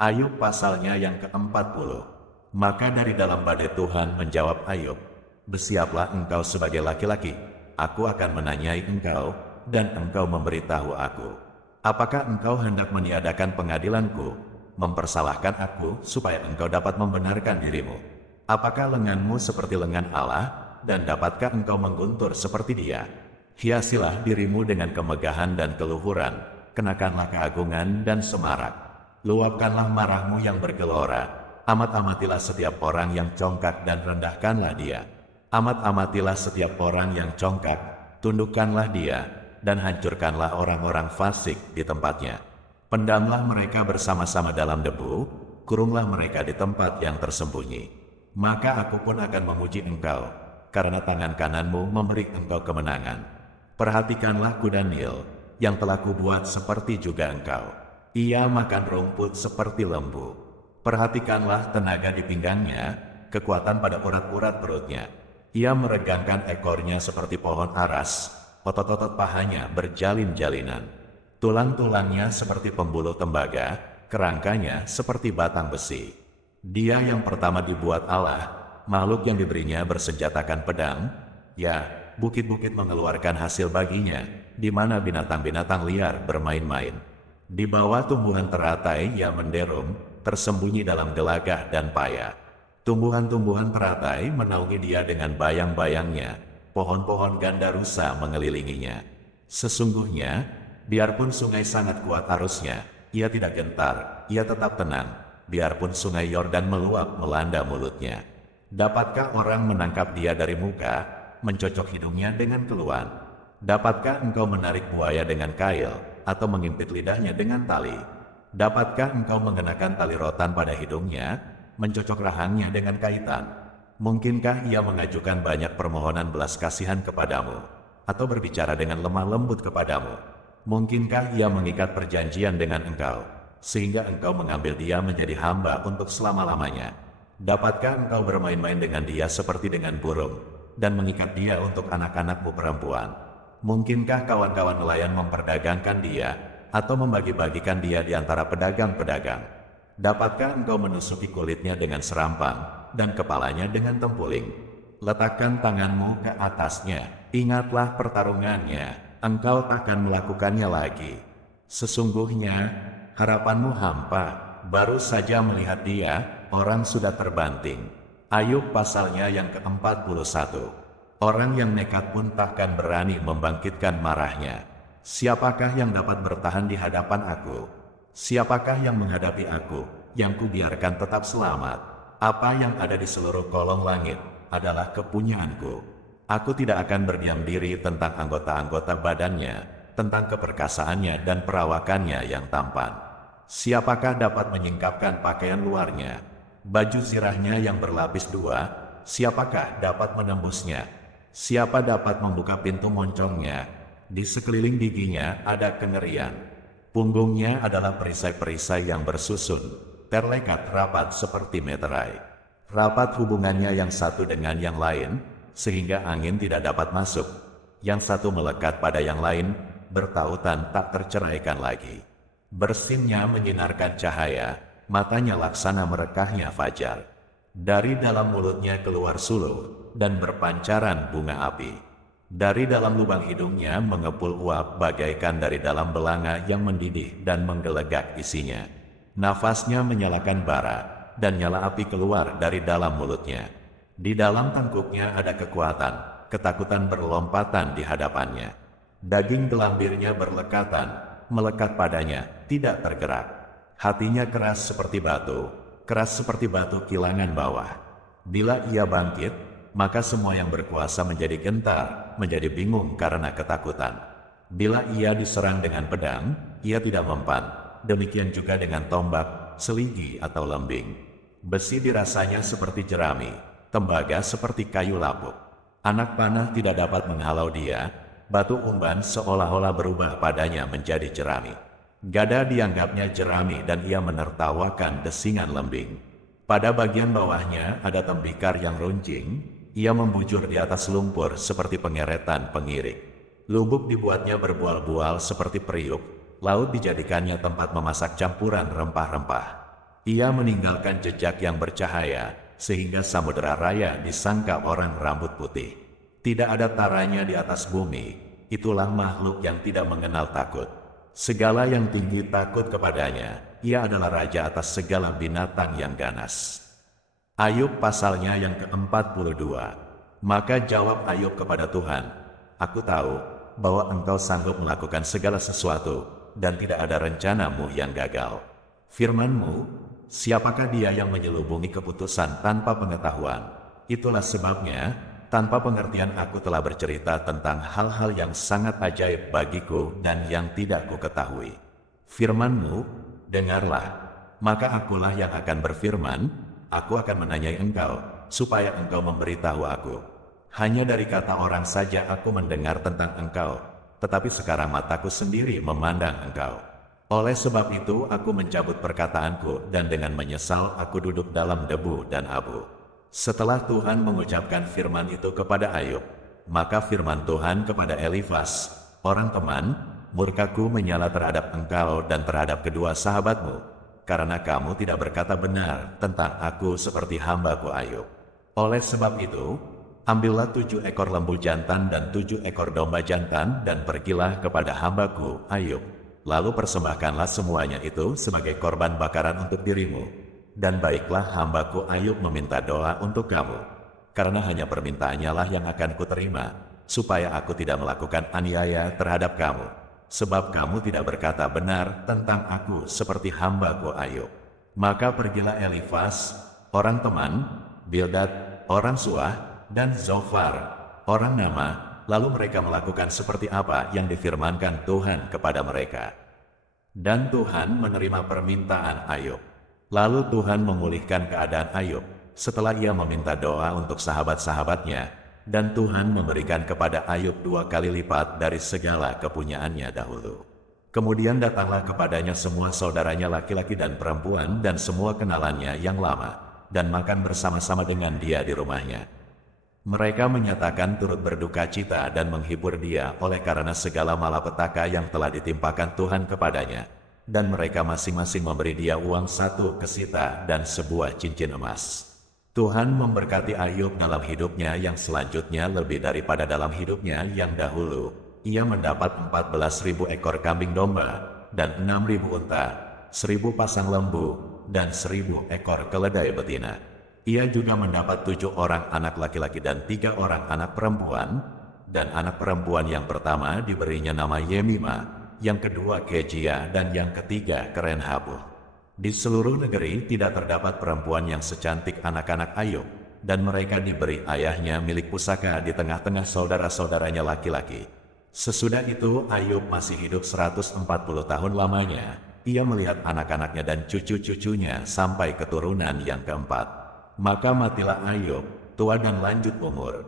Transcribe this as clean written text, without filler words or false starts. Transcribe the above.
Ayub pasalnya yang ke-40. Maka dari dalam badai Tuhan menjawab Ayub, "Bersiaplah engkau sebagai laki-laki, aku akan menanyai engkau, dan engkau memberitahu aku. Apakah engkau hendak meniadakan pengadilanku, mempersalahkan aku supaya engkau dapat membenarkan dirimu? Apakah lenganmu seperti lengan Allah, dan dapatkah engkau mengguntur seperti Dia? Hiasilah dirimu dengan kemegahan dan keluhuran, kenakanlah keagungan dan semarak. Luapkanlah marahmu yang bergelora. Amat-amatilah setiap orang yang congkak dan rendahkanlah dia. Amat-amatilah setiap orang yang congkak, tundukkanlah dia, dan hancurkanlah orang-orang fasik di tempatnya. Pendamlah mereka bersama-sama dalam debu, kurunglah mereka di tempat yang tersembunyi. Maka aku pun akan memuji engkau, karena tangan kananmu memberi engkau kemenangan. Perhatikanlah kuda Nil, yang telah kubuat seperti juga engkau. Ia makan rumput seperti lembu. Perhatikanlah tenaga di pinggangnya, kekuatan pada urat-urat perutnya. Ia meregangkan ekornya seperti pohon aras, otot-otot pahanya berjalin-jalinan. Tulang-tulangnya seperti pembuluh tembaga, kerangkanya seperti batang besi. Dia yang pertama dibuat Allah, makhluk yang diberinya bersenjatakan pedang. Ya, bukit-bukit mengeluarkan hasil baginya, di mana binatang-binatang liar bermain-main. Di bawah tumbuhan teratai ia menderum, tersembunyi dalam gelagah dan paya. Tumbuhan-tumbuhan teratai menaungi dia dengan bayang-bayangnya, pohon-pohon gandarusa mengelilinginya. Sesungguhnya, biarpun sungai sangat kuat arusnya, ia tidak gentar, ia tetap tenang, biarpun sungai Yordan meluap melanda mulutnya. Dapatkah orang menangkap dia dari muka, mencocok hidungnya dengan keluhan? Dapatkah engkau menarik buaya dengan kail, atau mengimpit lidahnya dengan tali? Dapatkah engkau mengenakan tali rotan pada hidungnya, mencocok rahangnya dengan kaitan? Mungkinkah ia mengajukan banyak permohonan belas kasihan kepadamu, atau berbicara dengan lemah lembut kepadamu? Mungkinkah ia mengikat perjanjian dengan engkau, sehingga engkau mengambil dia menjadi hamba untuk selama-lamanya? Dapatkah engkau bermain-main dengan dia seperti dengan burung, dan mengikat dia untuk anak-anakmu perempuan? Mungkinkah kawan-kawan nelayan memperdagangkan dia, atau membagi-bagikan dia di antara pedagang-pedagang? Dapatkah engkau menusuki kulitnya dengan serampang, dan kepalanya dengan tempuling? Letakkan tanganmu ke atasnya, ingatlah pertarungannya, engkau takkan melakukannya lagi. Sesungguhnya, harapanmu hampa, baru saja melihat dia, orang sudah terbanting. Ayub pasalnya yang ke-41. Orang yang nekat pun takkan berani membangkitkan marahnya. Siapakah yang dapat bertahan di hadapan aku? Siapakah yang menghadapi aku, yang kubiarkan tetap selamat? Apa yang ada di seluruh kolong langit adalah kepunyaanku. Aku tidak akan berdiam diri tentang anggota-anggota badannya, tentang keperkasaannya dan perawakannya yang tampan. Siapakah dapat menyingkapkan pakaian luarnya? Baju zirahnya yang berlapis dua, siapakah dapat menembusnya? Siapa dapat membuka pintu moncongnya? Di sekeliling giginya ada kengerian. Punggungnya adalah perisai-perisai yang bersusun, terlekat rapat seperti meterai. Rapat hubungannya yang satu dengan yang lain, sehingga angin tidak dapat masuk. Yang satu melekat pada yang lain, bertautan tak terceraikan lagi. Bersinnya menyinarkan cahaya, matanya laksana merekahnya fajar. Dari dalam mulutnya keluar suluh, dan berpancaran bunga api. Dari dalam lubang hidungnya mengepul uap bagaikan dari dalam belanga yang mendidih dan menggelegak isinya. Nafasnya menyalakan bara, dan nyala api keluar dari dalam mulutnya. Di dalam tengkuknya ada kekuatan, ketakutan berlompatan di hadapannya. Daging gelambirnya berlekatan, melekat padanya, tidak tergerak. Hatinya keras seperti batu kilangan bawah. Bila ia bangkit, maka semua yang berkuasa menjadi gentar, menjadi bingung karena ketakutan. Bila ia diserang dengan pedang, ia tidak mempan. Demikian juga dengan tombak, seligi atau lembing. Besi dirasanya seperti jerami, tembaga seperti kayu lapuk. Anak panah tidak dapat menghalau dia, batu umban seolah-olah berubah padanya menjadi jerami. Gada dianggapnya jerami dan ia menertawakan desingan lembing. Pada bagian bawahnya ada tembikar yang runcing. Ia membujur di atas lumpur seperti pengeretan pengirik. Lubuk dibuatnya berbual-bual seperti periuk. Laut dijadikannya tempat memasak campuran rempah-rempah. Ia meninggalkan jejak yang bercahaya, sehingga samudera raya disangka orang rambut putih. Tidak ada taranya di atas bumi, itulah makhluk yang tidak mengenal takut. Segala yang tinggi takut kepadanya, ia adalah raja atas segala binatang yang ganas. Ayub pasalnya yang ke-42. Maka jawab Ayub kepada Tuhan, "Aku tahu bahwa Engkau sanggup melakukan segala sesuatu, dan tidak ada rencanamu yang gagal. Firman-Mu, siapakah dia yang menyelubungi keputusan tanpa pengetahuan? Itulah sebabnya, tanpa pengertian aku telah bercerita tentang hal-hal yang sangat ajaib bagiku dan yang tidak kuketahui. Firman-Mu, dengarlah, maka akulah yang akan berfirman, aku akan menanyai Engkau, supaya Engkau memberitahu aku. Hanya dari kata orang saja aku mendengar tentang Engkau, tetapi sekarang mataku sendiri memandang Engkau. Oleh sebab itu aku mencabut perkataanku, dan dengan menyesal aku duduk dalam debu dan abu." Setelah Tuhan mengucapkan firman itu kepada Ayub, maka firman Tuhan kepada Elifas, orang teman, "Murkaku menyala terhadap engkau dan terhadap kedua sahabatmu, karena kamu tidak berkata benar tentang aku seperti hambaku Ayub. Oleh sebab itu, ambillah 7 ekor lembu jantan dan 7 ekor domba jantan dan pergilah kepada hambaku Ayub. Lalu persembahkanlah semuanya itu sebagai korban bakaran untuk dirimu. Dan baiklah hambaku Ayub meminta doa untuk kamu, karena hanya permintaannya lah yang akan kuterima, supaya aku tidak melakukan aniaya terhadap kamu. Sebab kamu tidak berkata benar tentang aku seperti hambaku Ayub." Maka pergilah Elifas, orang teman, Bildad, orang Suah, dan Zofar, orang Nama, lalu mereka melakukan seperti apa yang difirmankan Tuhan kepada mereka. Dan Tuhan menerima permintaan Ayub. Lalu Tuhan memulihkan keadaan Ayub, setelah ia meminta doa untuk sahabat-sahabatnya, dan Tuhan memberikan kepada Ayub 2 kali lipat dari segala kepunyaannya dahulu. Kemudian datanglah kepadanya semua saudaranya laki-laki dan perempuan dan semua kenalannya yang lama, dan makan bersama-sama dengan dia di rumahnya. Mereka menyatakan turut berduka cita dan menghibur dia oleh karena segala malapetaka yang telah ditimpakan Tuhan kepadanya. Dan mereka masing-masing memberi dia uang 1 kesita dan sebuah cincin emas. Tuhan memberkati Ayub dalam hidupnya yang selanjutnya lebih daripada dalam hidupnya yang dahulu. Ia mendapat 14.000 ekor kambing domba, dan 6.000 unta, 1.000 pasang lembu, dan 1.000 ekor keledai betina. Ia juga mendapat 7 orang anak laki-laki dan 3 orang anak perempuan, dan anak perempuan yang pertama diberinya nama Yemima, yang kedua Kejia, dan yang ketiga Kerenhabuh. Di seluruh negeri tidak terdapat perempuan yang secantik anak-anak Ayub, dan mereka diberi ayahnya milik pusaka di tengah-tengah saudara-saudaranya laki-laki. Sesudah itu Ayub masih hidup 140 tahun lamanya. Ia melihat anak-anaknya dan cucu-cucunya sampai keturunan yang keempat. Maka matilah Ayub, tua dan lanjut umur.